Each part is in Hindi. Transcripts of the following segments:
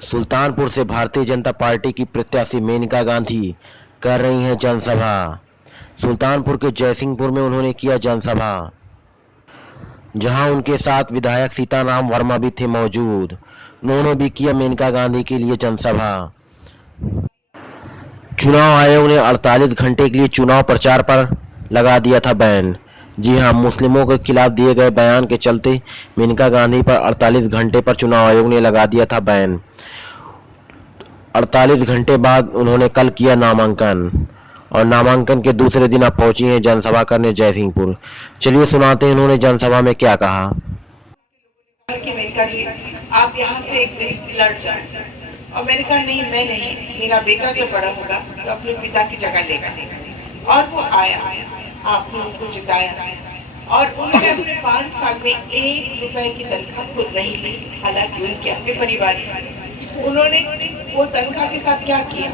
सुल्तानपुर से भारतीय जनता पार्टी की प्रत्याशी मेनका गांधी कर रही हैं जनसभा। सुल्तानपुर के जयसिंहपुर में उन्होंने किया जनसभा, जहां उनके साथ विधायक सीताराम वर्मा भी थे मौजूद। उन्होंने भी किया मेनका गांधी के लिए जनसभा। चुनाव आयोग ने 48 घंटे के लिए चुनाव प्रचार पर लगा दिया था बैन। जी हां, मुस्लिमों के खिलाफ दिए गए बयान के चलते मेनका गांधी पर 48 घंटे पर चुनाव आयोग ने लगा दिया था बैन। 48 घंटे बाद उन्होंने कल किया नामांकन, और नामांकन के दूसरे दिन अब पहुंची हैं जनसभा करने जयसिंहपुर। चलिए सुनाते हैं इन्होंने जनसभा में क्या कहा। कि मेनका जी, आप यहाँ से एक दिन लड़ जाए। और मैंने कहा नहीं, मैं नहीं, मेरा बेटा जब बड़ा होगा तो अपने पिता की जगह लेगा। और वो आया, आपने उनको जिताया, और उन्होंने अपने 5 साल में 1 रुपए की तनख्वाह खुद नहीं ली। हालांकि उनके अपने परिवार, उन्होंने वो तनख्वाह के साथ क्या किया,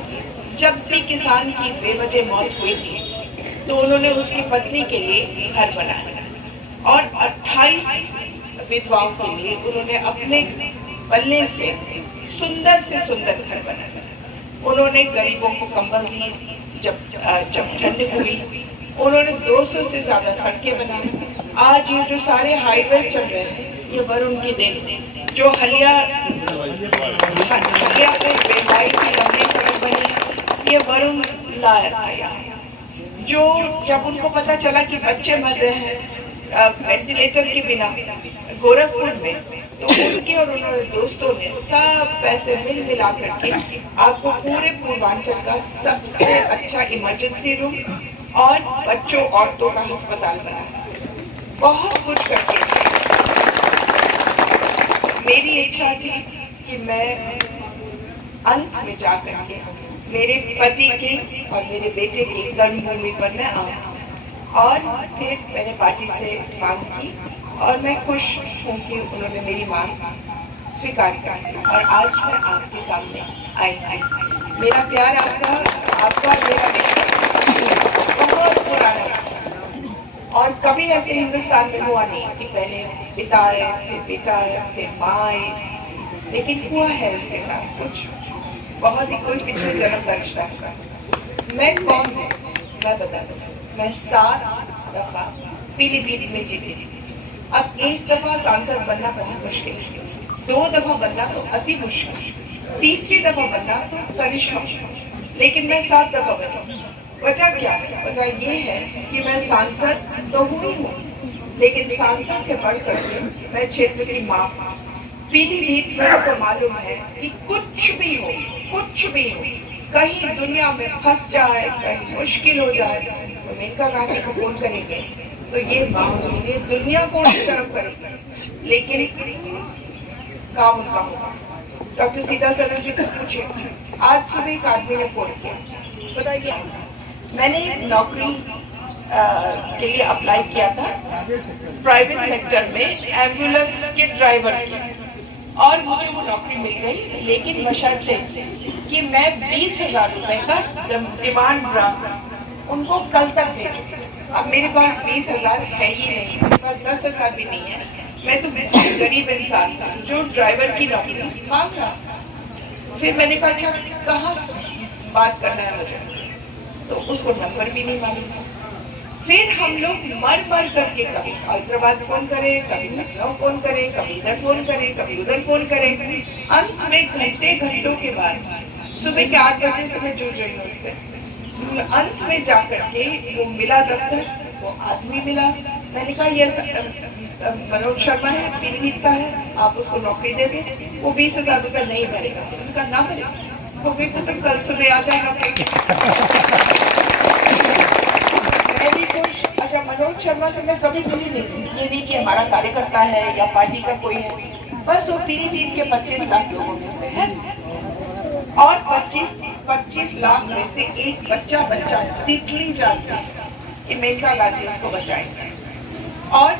जब भी किसान की बेवजह मौत हुई थी तो उन्होंने उसकी पत्नी के लिए घर बनाया, और 28 विधवाओं के लिए उन्होंने अपने पल्ले से सुंदर घर बनाया। उन्होंने गरीबों को कंबल दिए जब ठंड हुई। उन्होंने 200 से ज्यादा सड़कें बनाई। आज ये जो सारे हाईवे चल रहे हैं, ये वरुण की देन। जो हलिया पे बेलाई की लंबी सड़क बनी, ये वरुण लाया। जो जब उनको पता चला कि बच्चे मर रहे हैं वेंटिलेटर के बिना गोरखपुर में, तो उनके और उन्होंने दोस्तों ने सब पैसे मिला करके आपको पूरे पूर्वांचल का सबसे अच्छा इमरजेंसी रूम और बच्चों औरतों का अस्पताल बनाया। बहुत कुछ करके मेरी इच्छा थी कि मैं अंत में जाकर के मेरे पति के और मेरे बेटे की कर्मभूमि पर मैं आऊँ। और फिर मैंने पार्टी से मांग की, और मैं खुश हूँ कि उन्होंने मेरी मांग स्वीकार कर ली, और आज मैं आपके सामने आई हूँ। मेरा प्यार आपका मेरा बहुत पुराना, और कभी ऐसे हिंदुस्तान में हुआ नहीं कि पहले पिता आए, फिर बेटा आया, फिर माँ आई, लेकिन हुआ है इसके साथ कुछ बहुत ही कोई पिछले जन्म का रिश्ता होगा। मैं कौन हूँ मैं बता दूँ। मैं 7 दफा पीलीभीत में जीती। अब 1 दफा सांसद बनना बहुत मुश्किल है, 2 दफा बनना तो अति मुश्किल, तीसरी दफा बनना तो करिश्मा, लेकिन मैं 7 दफा बनी। वजह क्या है? वजह ये है कि मैं सांसद तो हुई हूँ, लेकिन सांसद से बढ़कर के मैं क्षेत्र की माँ। पीलीभीत में तो मालूम है कि कुछ भी हो, कहीं दुनिया में फंस जाए, कहीं मुश्किल हो जाए, तो मेनका गांधी को फोन करेंगे तो ये माँ उनके दुनिया को उनकी तरफ करेगी, लेकिन काम उनका होगा। डॉक्टर सीता सरन जी से पूछे, आज सुबह एक आदमी ने फोन किया, बताइए मैंने एक नौकरी के लिए अप्लाई किया था प्राइवेट सेक्टर में एम्बुलेंस के ड्राइवर की, और मुझे वो नौकरी मिल गई, लेकिन बशर्ते कि मैं 20,000 रुपए का डिमांड ड्राफ्ट उनको कल तक भेजूं। अब मेरे पास 20,000 है ही नहीं, मेरे पास 10,000 भी नहीं है। मैं तो बहुत गरीब इंसान था जो ड्राइवर की नौकरी मांग रहा। फिर मैंने कहा अच्छा कहाँ बात करना है मुझे, तो उसको नंबर भी नहीं मालूम। फिर हम लोग मर करके कभी हैदराबाद फोन करें, कभी लखनऊ फोन करें, कभी इधर फोन करें, कभी उधर फोन करें। अंत में घंटों के बाद सुबह के 8 बजे से मैं जुड़ रही हूँ उससे। अंत में जाकर के वो मिला दफ्तर, वो आदमी मिला। मैंने कहा ये मनोज शर्मा है, पीलीभीत का है, आप उसको नौकरी दे दें। वो 20,000 रुपये नहीं भरेगा। उनका ना भरेगा, वो फिर तो तुम कल सुबह आ जाना। मैं भी खुश। अच्छा, मनोज शर्मा से मैं कभी मिली नहीं, ये नहीं कि हमारा कार्यकर्ता है या पार्टी का कोई है, बस वो पीलीभीत के 25 लाख लोगों में से है, और 25 लाख में से एक बच्चा तितली जानता है कि मेनका गांधी उसको बचाएंगे। और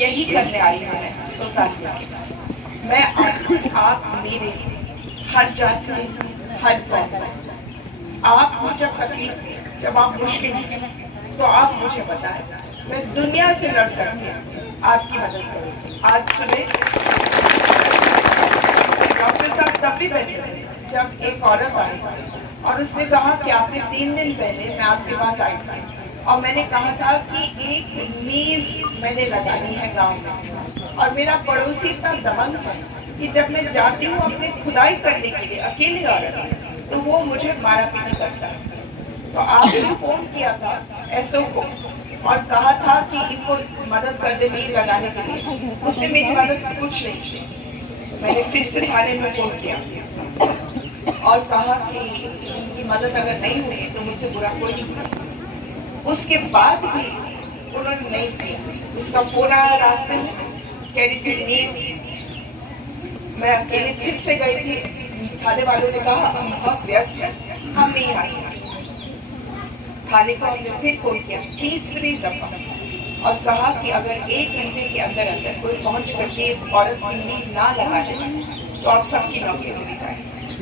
यही करने आई हूँ मैं सुल्तानपुर। मैं आप मेरे हर जात में, हर कौम में। आपको जब तकलीफ है, जब आप मुश्किल में, तो आप मुझे बताएं, मैं दुनिया से लड़ करके आपकी मदद करूँगी। आज सुबह डॉक्टर साहब तब भी बैठे थे जब एक औरत आई और उसने कहा कि आपने 3 दिन पहले मैं आपके पास आई थी और मैंने कहा था कि एक नींव मैंने लगानी है गांव में, और मेरा पड़ोसी इतना दबंग है कि जब मैं जाती हूँ अपने खुदाई करने के लिए अकेली औरत, तो वो मुझे मारा पीटी करता है। तो आपने फोन किया था एसओ को और कहा था कि इनको मदद कर दे नींव लगाने के लिए। उसने मेरी मदद कुछ नहीं की। मैंने फिर से थाने में फोन किया और कहा कि उनकी मदद अगर नहीं हुई तो मुझसे बुरा कोई नहीं होगा। उसके बाद भी उन्होंने नहीं किया। उसका फोन आया रास्ते में, कह रही थी नींव। मैं अकेले फिर से गई थी। थाने वालों ने कहा हम बहुत व्यस्त हैं, हम नहीं आएंगे। थाने को हमने फिर फोन किया तीसरी दफा और कहा कि अगर 1 घंटे के अंदर अंदर कोई पहुंच करके इस औरत की नींव ना लगा दे तो आप सबकी नौकरी चली जाए।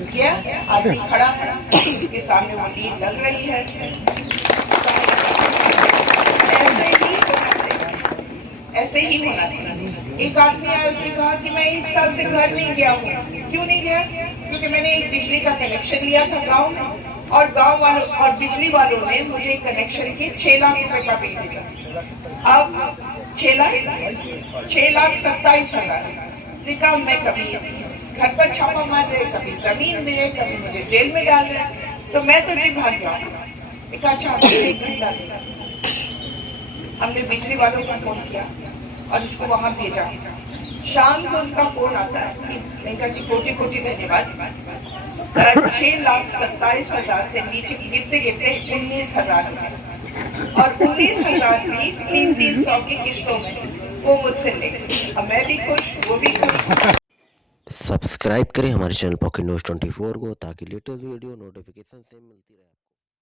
क्या आदमी खड़ा है, इसके सामने वो नींव लग रही है। ऐसे ही होना चाहिए। एक आदमी आया, उसने कहा कि मैं 1 साल से घर नहीं गया हूँ। क्यों नहीं गया? क्योंकि मैंने एक बिजली का कनेक्शन लिया था गांव में, और गांव वालों और बिजली वालों ने मुझे कनेक्शन के 6 लाख रुपए का बिल भेजा। अब 6,27,000 लिखा। मैं कभी घर पर छापा मार रहे, कभी जमीन मिले, कभी मुझे जेल में डाल रहे। तो मैं तो जी भाग गया। एक अच्छा 1 घंटा देगा। हमने बिजली वालों को फोन किया और उसको वहां भेजा। शाम को उसका फोन आता है, इनका जी कोटि कोटि धन्यवाद। 6,27,000 से नीचे गिरते गिरते 19,000 हो गए, और 19,000 भी 300 की किस्तों में वो मुझसे ले गए। अब मैं भी खुश, वो भी खुश। सब्सक्राइब करें हमारे चैनल पॉकेट न्यूज़ 24 को, ताकि लेटेस्ट वीडियो नोटिफिकेशन से मिलती रहे।